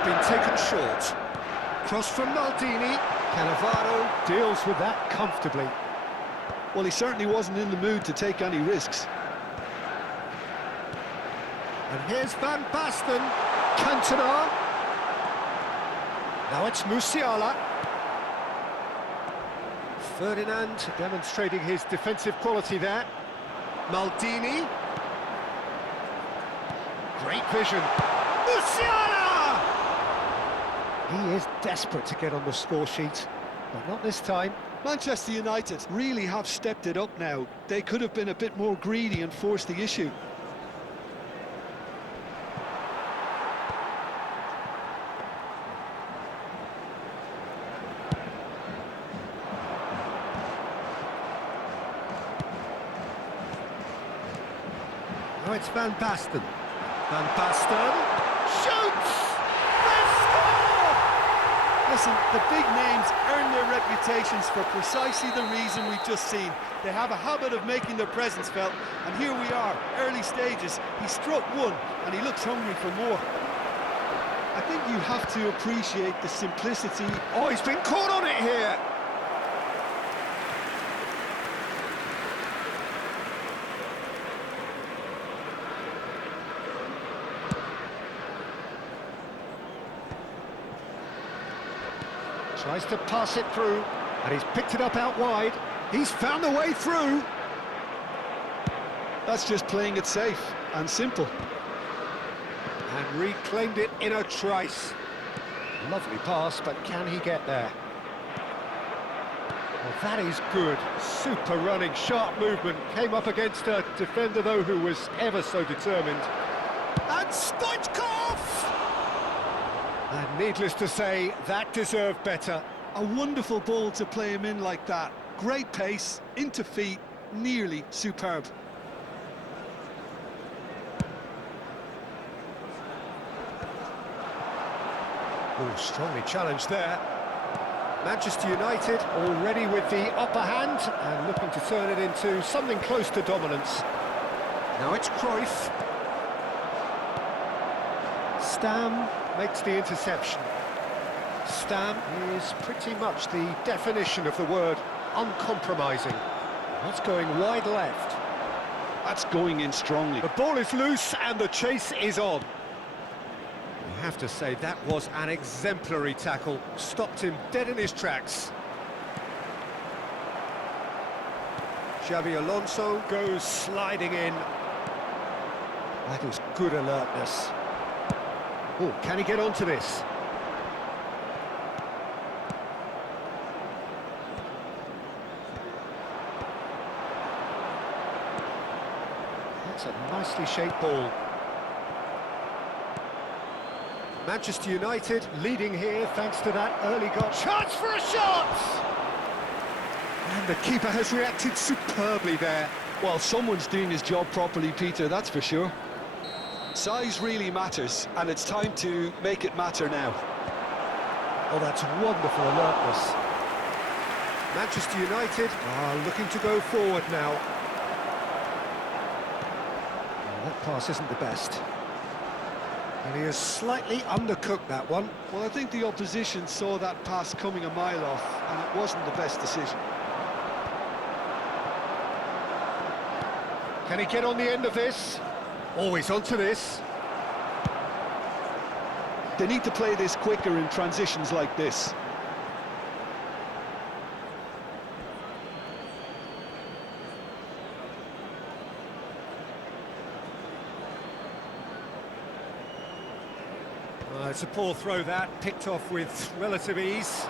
it's been taken short. Cross from Maldini. Cannavaro deals with that comfortably. Well, he certainly wasn't in the mood to take any risks. And here's Van Basten. Cantona. Now it's Musiala. Ferdinand demonstrating his defensive quality there. Maldini. Great vision. Musiala! He is desperate to get on the score sheet, but not this time. Manchester United really have stepped it up now. They could have been a bit more greedy and forced the issue. Now it's Van Basten. Van Basten shoots! They score! Listen, the big names earn their reputations for precisely the reason we've just seen. They have a habit of making their presence felt, and here we are, early stages. He struck one, and he looks hungry for more. I think you have to appreciate the simplicity. Oh, he's been caught on it here! Tries to pass it through, and he's picked it up out wide. He's found the way through. That's just playing it safe and simple. And reclaimed it in a trice. Lovely pass, but can he get there? Well, that is good. Super running, sharp movement. Came up against a defender, though, who was ever so determined. And Stoichkov! And needless to say, that deserved better. A wonderful ball to play him in like that. Great pace, into feet, nearly superb. Oh, strongly challenged there. Manchester United already with the upper hand and looking to turn it into something close to dominance. Now it's Cruyff. Stam makes the interception. Stam is pretty much the definition of the word uncompromising. That's going wide left. That's going in strongly. The ball is loose and the chase is on. You have to say that was an exemplary tackle. Stopped him dead in his tracks. Xabi Alonso goes sliding in. That is good alertness. Oh, can he get onto this? That's a nicely shaped ball. Manchester United leading here thanks to that early goal. Chance for a shot! And the keeper has reacted superbly there. Well, someone's doing his job properly, Peter, that's for sure. Size really matters, and it's time to make it matter now. Oh, that's wonderful alertness. Manchester United are looking to go forward now. Oh, that pass isn't the best. And he has slightly undercooked that one. Well, I think the opposition saw that pass coming a mile off, and it wasn't the best decision. Can he get on the end of this? Oh, he's onto this. They need to play this quicker in transitions like this. It's a poor throw that, picked off with relative ease.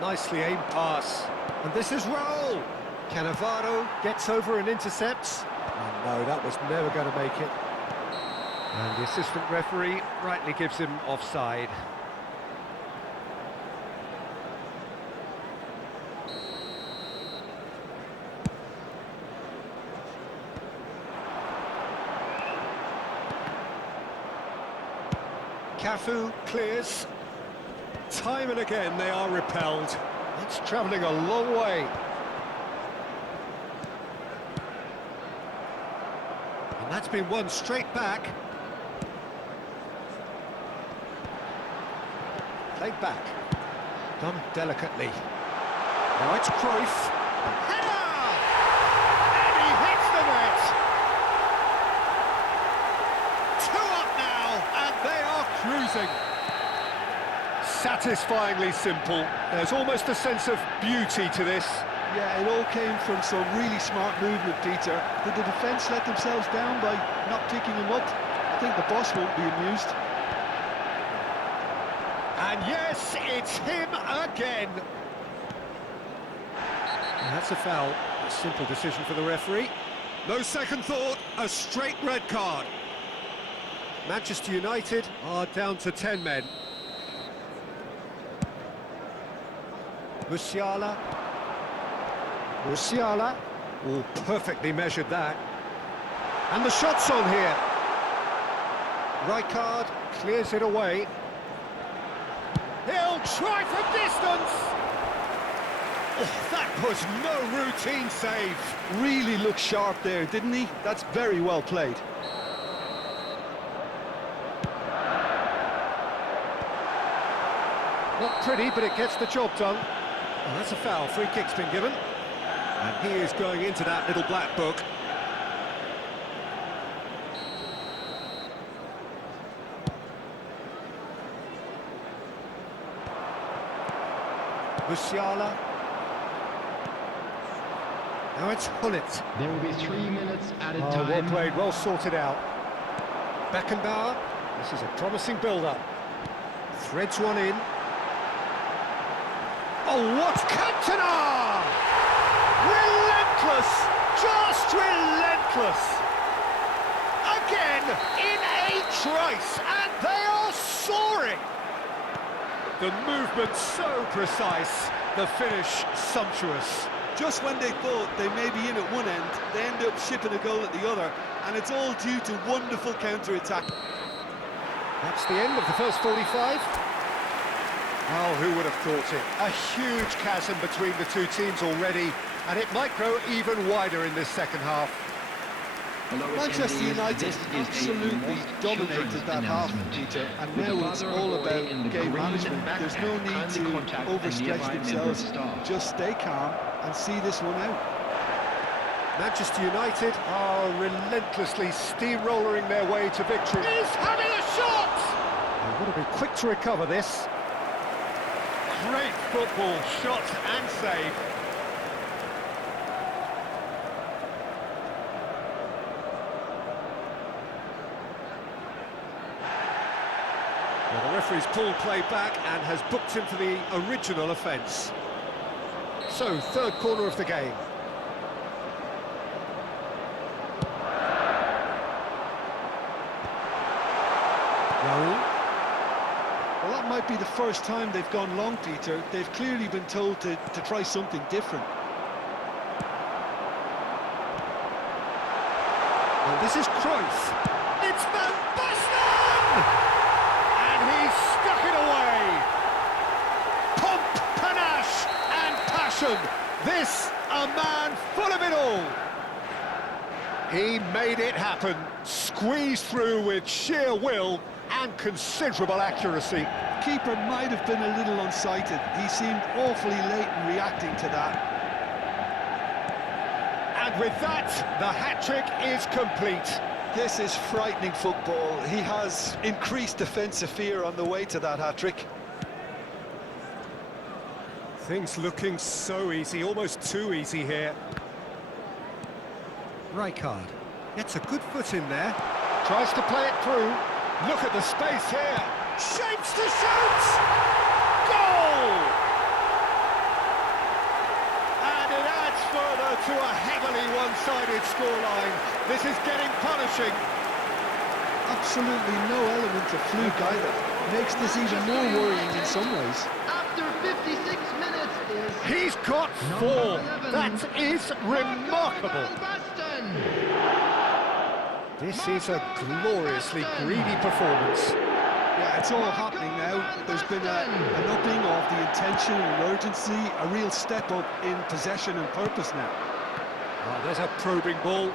Nicely aimed pass. And this is Raul. Cannavaro gets over and intercepts. Oh no, that was never going to make it. And the assistant referee rightly gives him offside. Cafu clears. Time and again they are repelled. It's travelling a long way. And that's been won straight back. Played back. Done delicately. Now it's Cruyff. Header! And he hits the net! 2 up now, and they are cruising. Satisfyingly simple. There's almost a sense of beauty to this. Yeah, it all came from some really smart movement, Peter. Did the defence let themselves down by not picking him up? I think the boss won't be amused. And yes, it's him again. And that's a foul. A simple decision for the referee. No second thought, a straight red card. Manchester United are down to 10 men. Musiala. Oh, perfectly measured that. And the shot's on here. Rijkaard clears it away. He'll try from distance! Oh, that was no routine save. Really looked sharp there, didn't he? That's very well played. Not pretty, but it gets the job done. Oh, that's a foul. Free kick's been given. And he is going into that little black book. Musiala. Now it's Hullet. There will be 3 minutes added Oh, time. well played, well sorted out. Beckenbauer. This is a promising build-up. Threads one in. Oh, what Cantona! Relentless! Just relentless! Again, in a trice, and they are soaring! The movement so precise, the finish sumptuous. Just when they thought they may be in at one end, they end up shipping a goal at the other, and it's all due to wonderful counter-attack. That's the end of the first 45. Oh, who would have thought it? A huge chasm between the two teams already, and it might grow even wider in this second half. Manchester United absolutely dominated that half, Peter, and now it's all about game management. There's no need to overstretch themselves, just stay calm and see this one out. Manchester United are relentlessly steamrolling their way to victory. He's having a shot! They would have been quick to recover this. Great football, shot and save. Well, the referee's pulled play back and has booked him for the original offence. So, third corner of the game. Raul. Well, that might be the first time they've gone long, Peter. They've clearly been told to try something different. Well, this is Cruyff. It's Van Basten! And he's stuck it away. Pomp, panache and passion. This, a man full of it all. He made it happen. Squeezed through with sheer will and considerable accuracy. Keeper might have been a little unsighted. He seemed awfully late in reacting to that. And with that, the hat-trick is complete. This is frightening football. He has increased defensive fear on the way to that hat-trick. Things looking so easy, almost too easy here. Rijkaard gets a good foot in there. Tries to play it through. Look at the space here. Shapes to shoot! Goal! And it adds further to a heavily one-sided scoreline. This is getting punishing. Absolutely no element of fluke either. Makes this even more worrying in some ways. After 56 minutes is... He's got 4. That is remarkable. This is a gloriously greedy performance. Yeah, it's all happening now. There's been an upping of the intention and urgency, a real step up in possession and purpose now. Oh, there's a probing ball.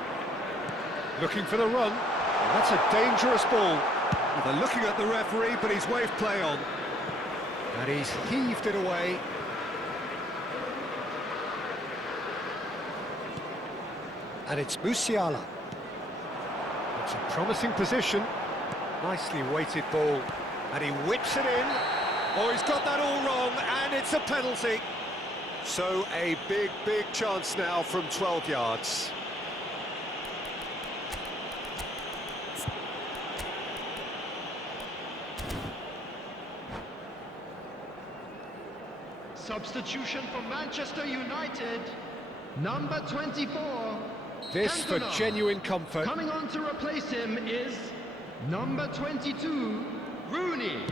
Looking for the run. And that's a dangerous ball. Well, they're looking at the referee, but he's waved play on. And he's heaved it away. And it's Musiala. It's a promising position. Nicely weighted ball. And he whips it in. Oh, he's got that all wrong, and it's a penalty. So a big, big chance now from 12 yards. Substitution for Manchester United. Number 24. This for Cantona. genuine comfort. Coming on to replace him is number 22, Rooney.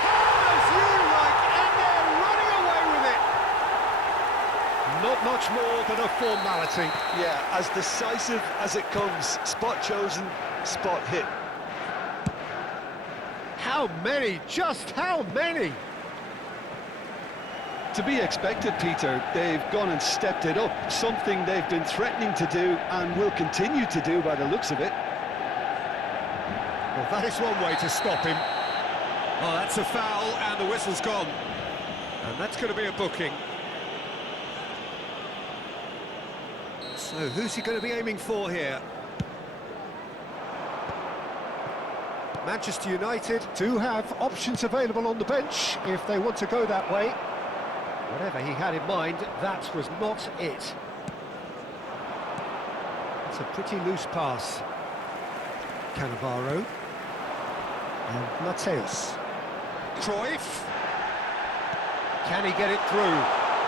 As you like, and they're running away with it. Not much more than a formality. Yeah, as decisive as it comes. Spot chosen, spot hit. How many? Just how many? To be expected, Peter. They've gone and stepped it up. Something they've been threatening to do and will continue to do by the looks of it. Well, that is one way to stop him. Oh, that's a foul, and the whistle's gone. And that's going to be a booking. So, who's he going to be aiming for here? Manchester United do have options available on the bench if they want to go that way. Whatever he had in mind, that was not it. It's a pretty loose pass. Cannavaro. And Mateus. Cruyff. Can he get it through?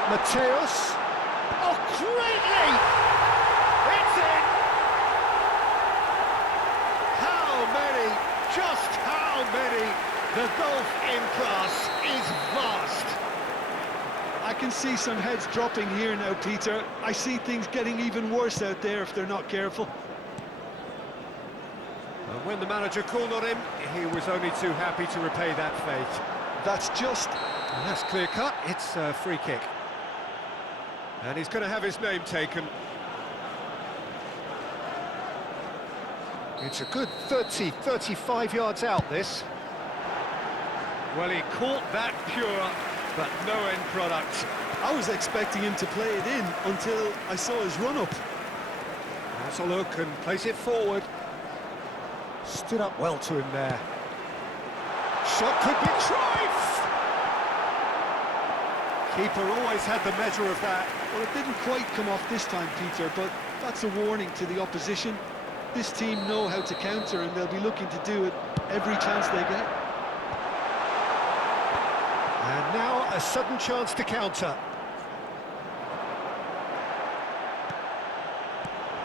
Mateus. Oh, greatly! It's in! How many? Just how many? The gulf in class is vast. I can see some heads dropping here now, Peter. I see things getting even worse out there if they're not careful. And when the manager called on him, he was only too happy to repay that fate. That's just... And that's clear cut, it's a free kick. And he's going to have his name taken. It's a good 30, 35 yards out, this. Well, he caught that pure, but no end product. I was expecting him to play it in until I saw his run-up. Has a look and plays it forward. Stood up well to him there. Shot could be Cruyff! Keeper always had the measure of that. Well, it didn't quite come off this time, Peter, but that's a warning to the opposition. This team know how to counter, and they'll be looking to do it every chance they get. And now a sudden chance to counter.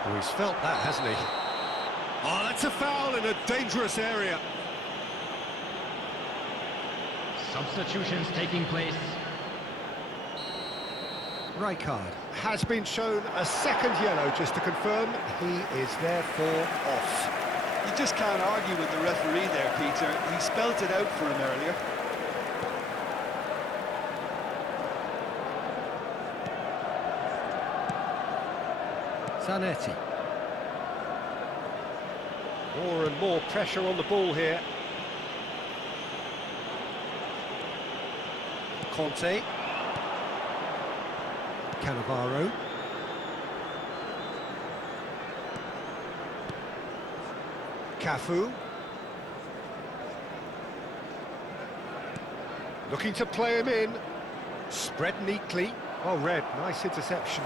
Oh, he's felt that, hasn't he? Oh, that's a foul in a dangerous area. Substitutions taking place. Rijkaard has been shown a second yellow, just to confirm. He is therefore off. You just can't argue with the referee there, Peter. He spelt it out for him earlier. Zanetti. More and more pressure on the ball here. Conte. Cannavaro. Cafu. Looking to play him in. Spread neatly. Oh, Red, nice interception.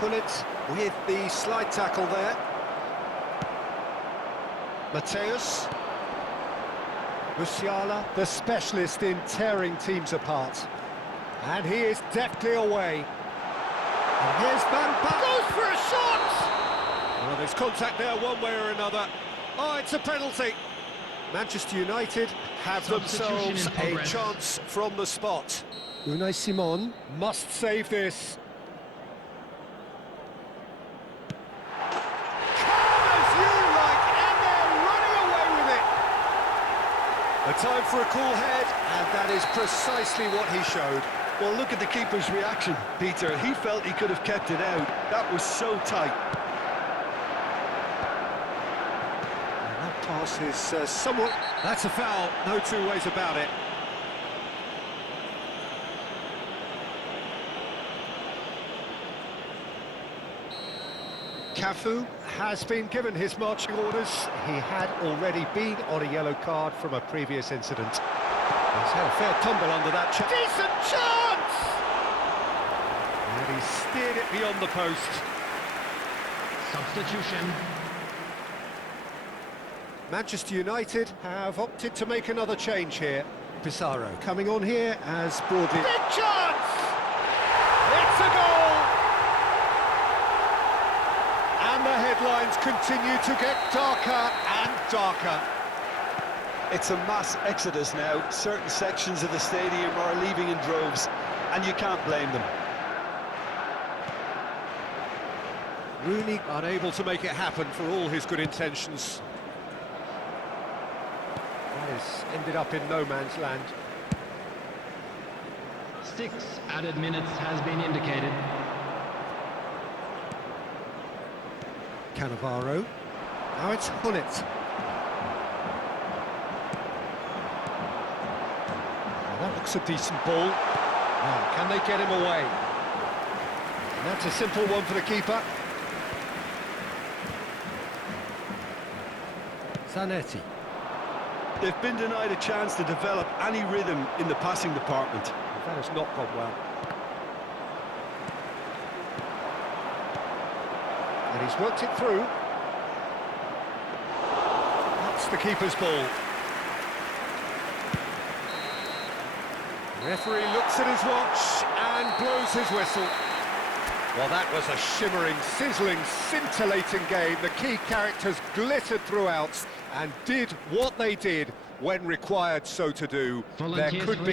Gullit with the slide tackle there. Mateus. Musiala, the specialist in tearing teams apart. And he is deftly away. And here's Van Basten. Goes for a shot! Well, there's contact there one way or another. Oh, it's a penalty. Manchester United have themselves a chance from the spot. Unai Simon must save this. A time for a cool head, and that is precisely what he showed. Well, look at the keeper's reaction, Peter. He felt he could have kept it out. That was so tight. And that pass is somewhat... That's a foul, no two ways about it. Cafu has been given his marching orders. He had already been on a yellow card from a previous incident. He's had a fair tumble under that chance. Decent chance! And he steered it beyond the post. Substitution. Manchester United have opted to make another change here. Pizarro coming on here as broadly... Big chance! It's a goal! And the headlines continue to get darker and darker. It's a mass exodus now. Certain sections of the stadium are leaving in droves, and you can't blame them. Rooney unable to make it happen for all his good intentions. That has ended up in no man's land. 6 added minutes has been indicated. Cannavaro. Now it's Hunnit. That looks a decent ball. Now, can they get him away? And that's a simple one for the keeper. Zanetti. They've been denied a chance to develop any rhythm in the passing department. That has not gone well. And he's worked it through. That's the keeper's ball. The referee looks at his watch and blows his whistle. Well, that was a shimmering, sizzling, scintillating game. The key characters glittered throughout and did what they did when required so to do. There could be